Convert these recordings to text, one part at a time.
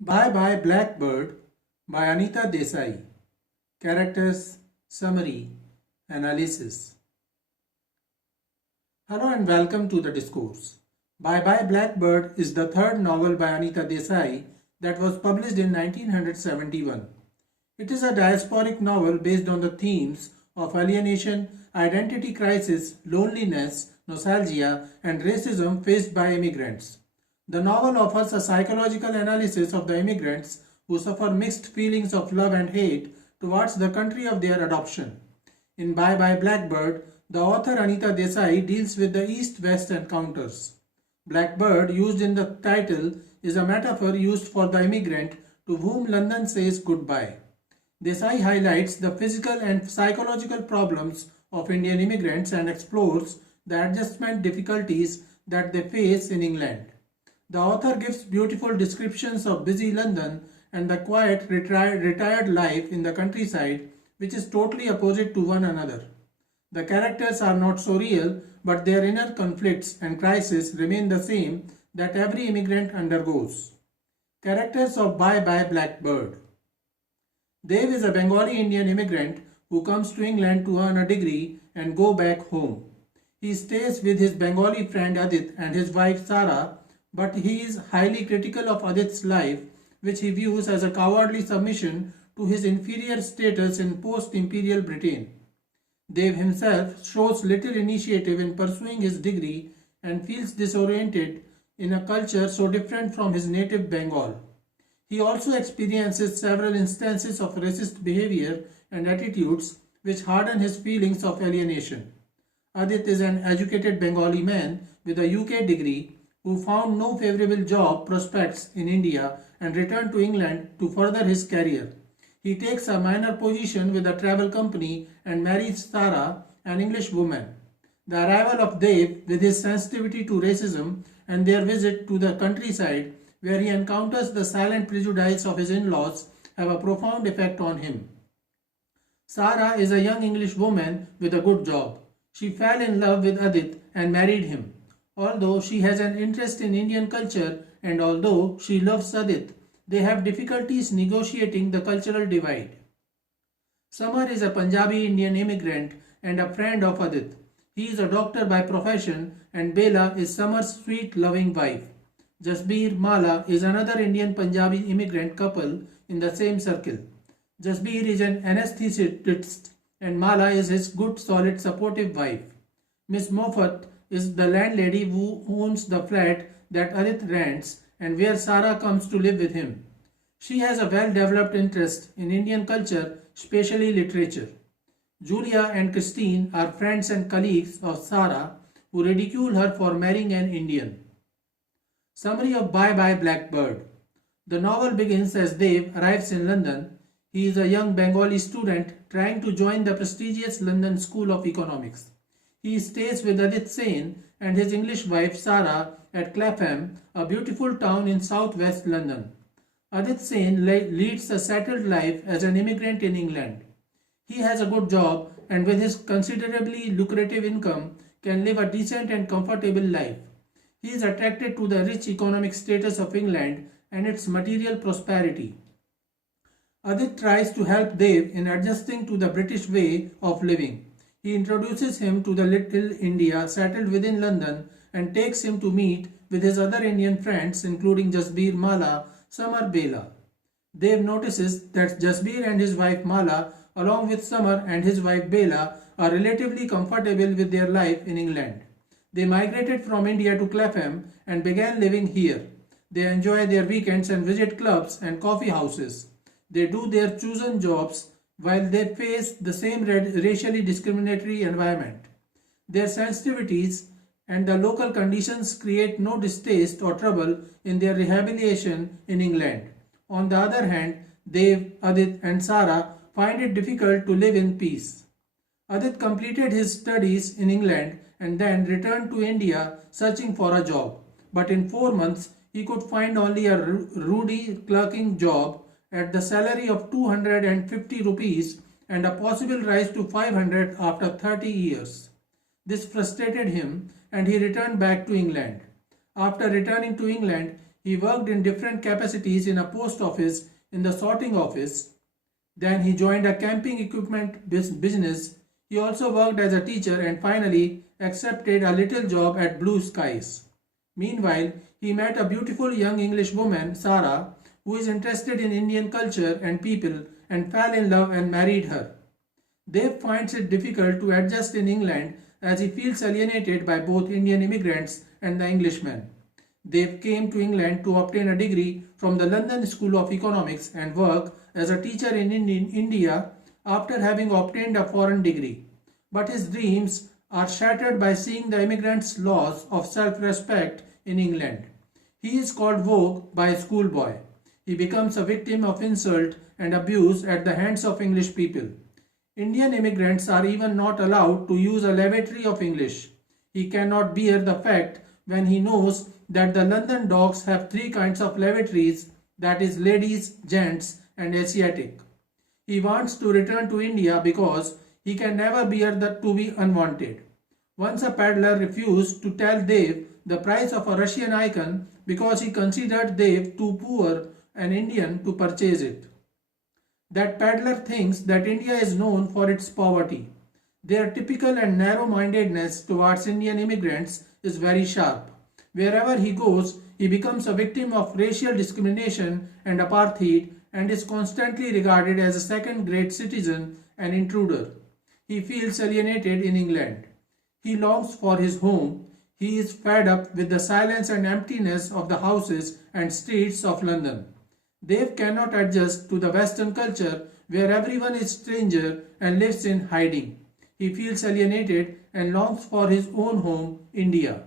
Bye Blackbird by Anita Desai. Characters, Summary, Analysis. Hello and welcome to the discourse. Bye Blackbird is the third novel by Anita Desai that was published in 1971. It is a diasporic novel based on the themes of alienation, identity crisis, loneliness, nostalgia, and racism faced by immigrants. The novel offers a psychological analysis of the immigrants who suffer mixed feelings of love and hate towards the country of their adoption. In Bye Blackbird, the author Anita Desai deals with the East-West encounters. Blackbird, used in the title, is a metaphor used for the immigrant to whom London says goodbye. Desai highlights the physical and psychological problems of Indian immigrants and explores the adjustment difficulties that they face in England. The author gives beautiful descriptions of busy London and the quiet retired life in the countryside, which is totally opposite to one another. The characters are not so real, but their inner conflicts and crises remain the same that every immigrant undergoes. Characters of Bye Blackbird. Dev is a Bengali Indian immigrant who comes to England to earn a degree and go back home. He stays with his Bengali friend Adit and his wife Sara, but he is highly critical of Adit's life, which he views as a cowardly submission to his inferior status in post-imperial Britain. Dev himself shows little initiative in pursuing his degree and feels disoriented in a culture so different from his native Bengal. He also experiences several instances of racist behavior and attitudes which harden his feelings of alienation. Adit is an educated Bengali man with a UK degree who found no favorable job prospects in India and returned to England to further his career. He takes a minor position with a travel company and marries Sarah, an English woman. The arrival of Dev, with his sensitivity to racism, and their visit to the countryside, where he encounters the silent prejudice of his in-laws, have a profound effect on him. Sarah is a young English woman with a good job. She fell in love with Adit and married him. Although she has an interest in Indian culture and although she loves Adit, they have difficulties negotiating the cultural divide. Samar is a Punjabi Indian immigrant and a friend of Adit. He is a doctor by profession and Bela is Samar's sweet loving wife. Jasbir Mala is another Indian Punjabi immigrant couple in the same circle. Jasbir is an anesthetist and Mala is his good solid supportive wife. Miss Moffat is the landlady who owns the flat that Adit rents and where Sarah comes to live with him. She has a well-developed interest in Indian culture, especially literature. Julia and Christine are friends and colleagues of Sarah who ridicule her for marrying an Indian. Summary of Bye Blackbird. The novel begins as Dev arrives in London. He is a young Bengali student trying to join the prestigious London School of Economics. He stays with Adit Sen and his English wife Sarah at Clapham, a beautiful town in southwest London. Adit Sen leads a settled life as an immigrant in England. He has a good job and with his considerably lucrative income can live a decent and comfortable life. He is attracted to the rich economic status of England and its material prosperity. Adit tries to help Dev in adjusting to the British way of living. He introduces him to the little India settled within London and takes him to meet with his other Indian friends including Jasbir Mala, Samar Bela. Dev notices that Jasbir and his wife Mala along with Samar and his wife Bela are relatively comfortable with their life in England. They migrated from India to Clapham and began living here. They enjoy their weekends and visit clubs and coffee houses. They do their chosen jobs while they face the same racially discriminatory environment. Their sensitivities and the local conditions create no distaste or trouble in their rehabilitation in England. On the other hand, Dev, Adit and Sarah find it difficult to live in peace. Adit completed his studies in England and then returned to India searching for a job. But in 4 months, he could find only a ruddy clerking job at the salary of 250 rupees and a possible rise to 500 after 30 years. This frustrated him and he returned back to England. After returning to England, He worked in different capacities in a post office, in the sorting office. Then he joined a camping equipment business. He also worked as a teacher and finally accepted a little job at Blue Skies. Meanwhile, he met a beautiful young English woman, Sarah, who is interested in Indian culture and people and fell in love and married her. Dave finds it difficult to adjust in England as he feels alienated by both Indian immigrants and the Englishmen. Dave came to England to obtain a degree from the London School of Economics and work as a teacher in India after having obtained a foreign degree. But his dreams are shattered by seeing the immigrants' loss of self-respect in England. He is called vogue by a schoolboy. He becomes a victim of insult and abuse at the hands of English people. Indian immigrants are even not allowed to use a lavatory of English. He cannot bear the fact when he knows that the London docks have three kinds of lavatories, that is ladies, gents and Asiatic. He wants to return to India because he can never bear to be unwanted. Once a peddler refused to tell Dave the price of a Russian icon because he considered Dave too poor an Indian to purchase it. That peddler thinks that India is known for its poverty. Their typical and narrow-mindedness towards Indian immigrants is very sharp. Wherever he goes, he becomes a victim of racial discrimination and apartheid and is constantly regarded as a second-grade citizen and intruder. He feels alienated in England. He longs for his home. He is fed up with the silence and emptiness of the houses and streets of London. Dave cannot adjust to the Western culture where everyone is stranger and lives in hiding. He feels alienated and longs for his own home, India.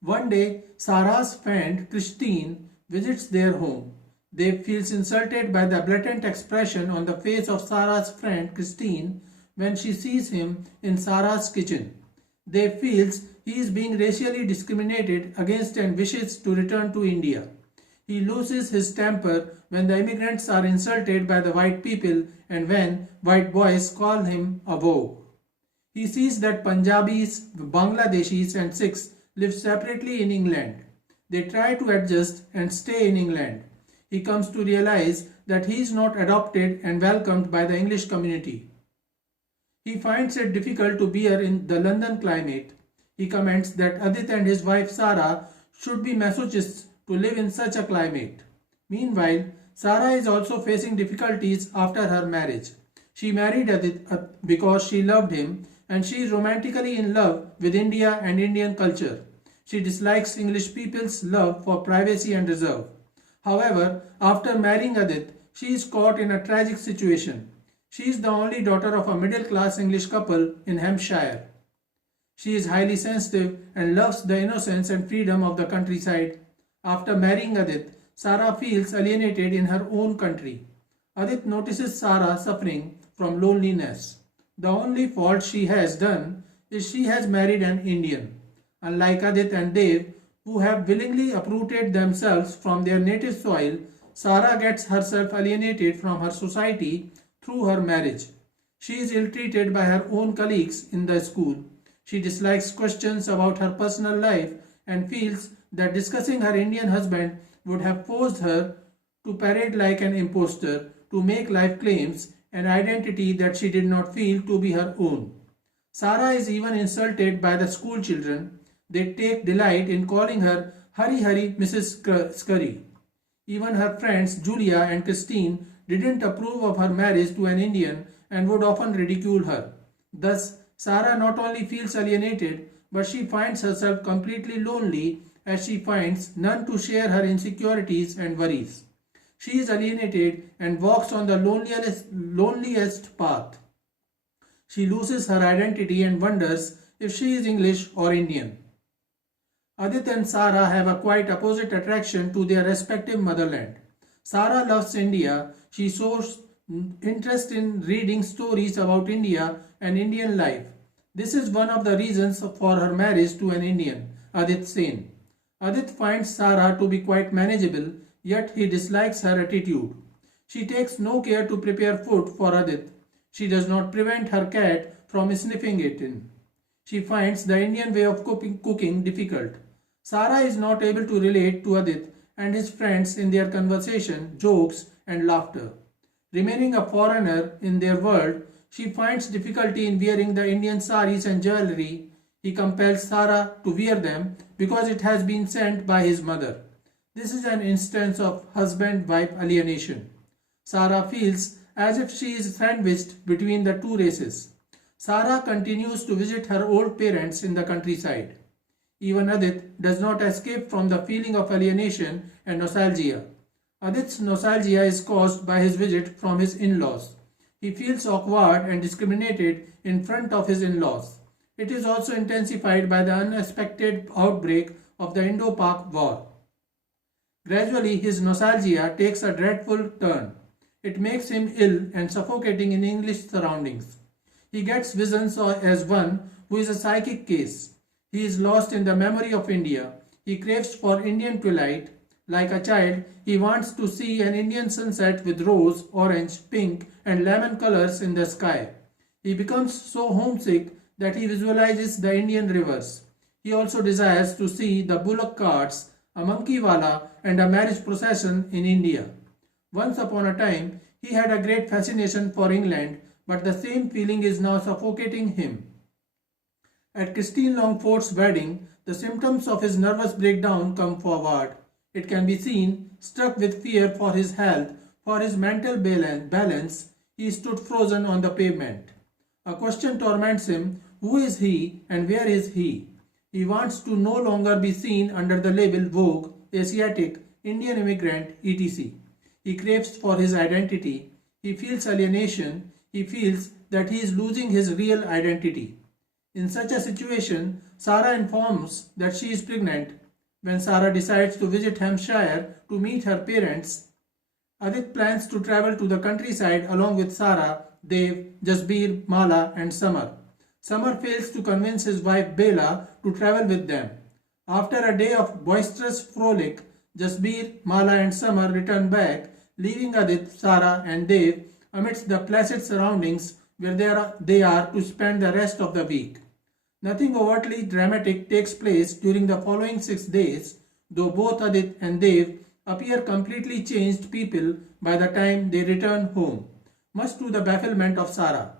One day, Sarah's friend Christine visits their home. Dave feels insulted by the blatant expression on the face of Sarah's friend Christine when she sees him in Sarah's kitchen. Dave feels he is being racially discriminated against and wishes to return to India. He loses his temper when the immigrants are insulted by the white people and when white boys call him a vogue. He sees that Punjabis, Bangladeshis and Sikhs live separately in England. They try to adjust and stay in England. He comes to realize that he is not adopted and welcomed by the English community. He finds it difficult to bear in the London climate. He comments that Adit and his wife Sarah should be masochists to live in such a climate. Meanwhile, Sarah is also facing difficulties after her marriage. She married Adit because she loved him and she is romantically in love with India and Indian culture. She dislikes English people's love for privacy and reserve. However, after marrying Adit, she is caught in a tragic situation. She is the only daughter of a middle-class English couple in Hampshire. She is highly sensitive and loves the innocence and freedom of the countryside. After marrying Adit, Sarah feels alienated in her own country. Adit notices Sarah suffering from loneliness. The only fault she has done is she has married an Indian. Unlike Adit and Dave, who have willingly uprooted themselves from their native soil, Sarah gets herself alienated from her society through her marriage. She is ill-treated by her own colleagues in the school. She dislikes questions about her personal life and feels that discussing her Indian husband would have forced her to parade like an impostor, to make life claims, an identity that she did not feel to be her own. Sarah is even insulted by the school children. They take delight in calling her Hari Hari Mrs. Scurry. Even her friends Julia and Christine didn't approve of her marriage to an Indian and would often ridicule her. Thus, Sarah not only feels alienated, but she finds herself completely lonely as she finds none to share her insecurities and worries. She is alienated and walks on the loneliest path. She loses her identity and wonders if she is English or Indian. Adit and Sarah have a quite opposite attraction to their respective motherland. Sarah loves India. She shows interest in reading stories about India and Indian life. This is one of the reasons for her marriage to an Indian, Adit Sen. Adit finds Sarah to be quite manageable, yet he dislikes her attitude. She takes no care to prepare food for Adit. She does not prevent her cat from sniffing it in. She finds the Indian way of cooking difficult. Sarah is not able to relate to Adit and his friends in their conversation, jokes, and laughter. Remaining a foreigner in their world, she finds difficulty in wearing the Indian saris and jewelry. He compels Sarah to wear them because it has been sent by his mother. This is an instance of husband-wife alienation. Sarah feels as if she is sandwiched between the two races. Sarah continues to visit her old parents in the countryside. Even Adit does not escape from the feeling of alienation and nostalgia. Adit's nostalgia is caused by his visit from his in-laws. He feels awkward and discriminated in front of his in-laws. It is also intensified by the unexpected outbreak of the Indo-Pak War. Gradually, his nostalgia takes a dreadful turn. It makes him ill and suffocating in English surroundings. He gets visions as one who is a psychic case. He is lost in the memory of India. He craves for Indian twilight. Like a child, he wants to see an Indian sunset with rose, orange, pink, and lemon colors in the sky. He becomes so homesick that he visualizes the Indian rivers. He also desires to see the bullock carts, a monkey wala, and a marriage procession in India. Once upon a time, he had a great fascination for England, but the same feeling is now suffocating him. At Christine Longfort's wedding, the symptoms of his nervous breakdown come forward. It can be seen, struck with fear for his health, for his mental balance, he stood frozen on the pavement. A question torments him: who is he and where is he? He wants to no longer be seen under the label Vogue, Asiatic, Indian immigrant, etc. He craves for his identity. He feels alienation. He feels that he is losing his real identity. In such a situation, Sarah informs that she is pregnant. When Sarah decides to visit Hampshire to meet her parents, Adit plans to travel to the countryside along with Sarah, Dev, Jasbir, Mala and Samar. Samar fails to convince his wife Bela to travel with them. After a day of boisterous frolic, Jasbir, Mala and Samar return back, leaving Adit, Sarah and Dev amidst the placid surroundings where they are to spend the rest of the week. Nothing overtly dramatic takes place during the following 6 days, though both Adit and Dev appear completely changed people by the time they return home, much to the bafflement of Sarah.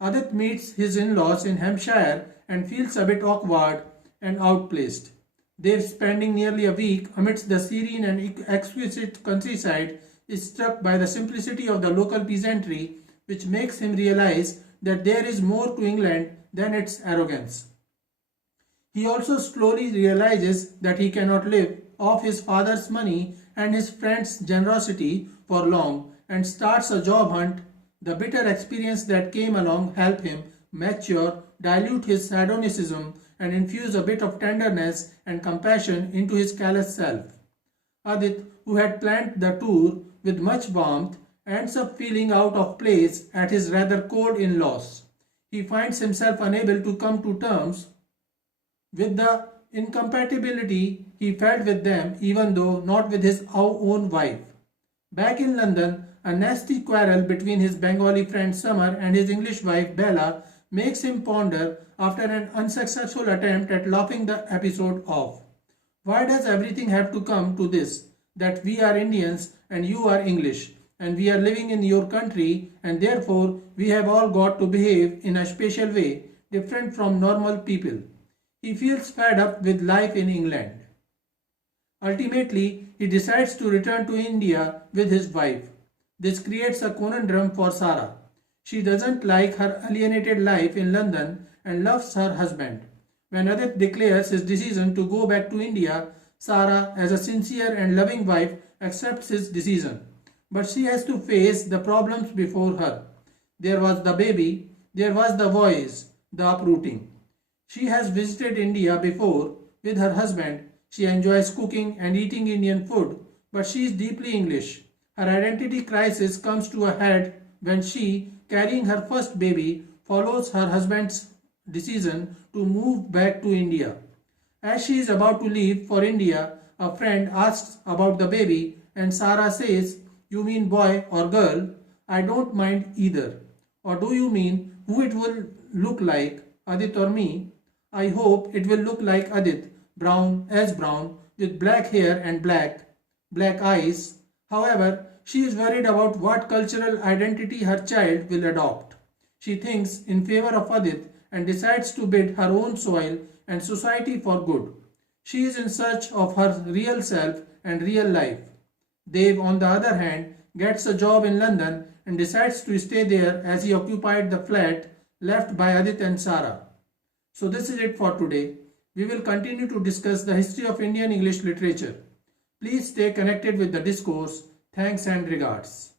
Adit meets his in-laws in Hampshire and feels a bit awkward and outplaced. Dev, spending nearly a week amidst the serene and exquisite countryside, is struck by the simplicity of the local peasantry, which makes him realize that there is more to England than its arrogance. He also slowly realizes that he cannot live off his father's money and his friends' generosity for long and starts a job hunt. The bitter experience that came along helped him mature, dilute his sadonicism and infuse a bit of tenderness and compassion into his callous self. Adit, who had planned the tour with much warmth, ends up feeling out of place at his rather cold in-laws. He finds himself unable to come to terms with the incompatibility he felt with them, even though not with his own wife. Back in London, a nasty quarrel between his Bengali friend Samar and his English wife Bella makes him ponder after an unsuccessful attempt at laughing the episode off. Why does everything have to come to this, that we are Indians and you are English, and we are living in your country, and therefore we have all got to behave in a special way, different from normal people? He feels fed up with life in England. Ultimately, he decides to return to India with his wife. This creates a conundrum for Sarah. She doesn't like her alienated life in London and loves her husband. When Adit declares his decision to go back to India, Sarah, as a sincere and loving wife, accepts his decision. But she has to face the problems before her. There was the baby, there was the voice, the uprooting. She has visited India before with her husband. She enjoys cooking and eating Indian food, but she is deeply English. Her identity crisis comes to a head when she, carrying her first baby, follows her husband's decision to move back to India. As she is about to leave for India, a friend asks about the baby and Sarah says, "You mean boy or girl? I don't mind either. Or do you mean who it will look like, Adit or me? I hope it will look like Adit, brown, with black hair and black eyes. However, she is worried about what cultural identity her child will adopt. She thinks in favor of Adit and decides to bid her own soil and society for good. She is in search of her real self and real life. Dev, on the other hand, gets a job in London and decides to stay there as he occupied the flat left by Adit and Sara. So this is it for today. We will continue to discuss the history of Indian English literature. Please stay connected with the discourse. Thanks and regards.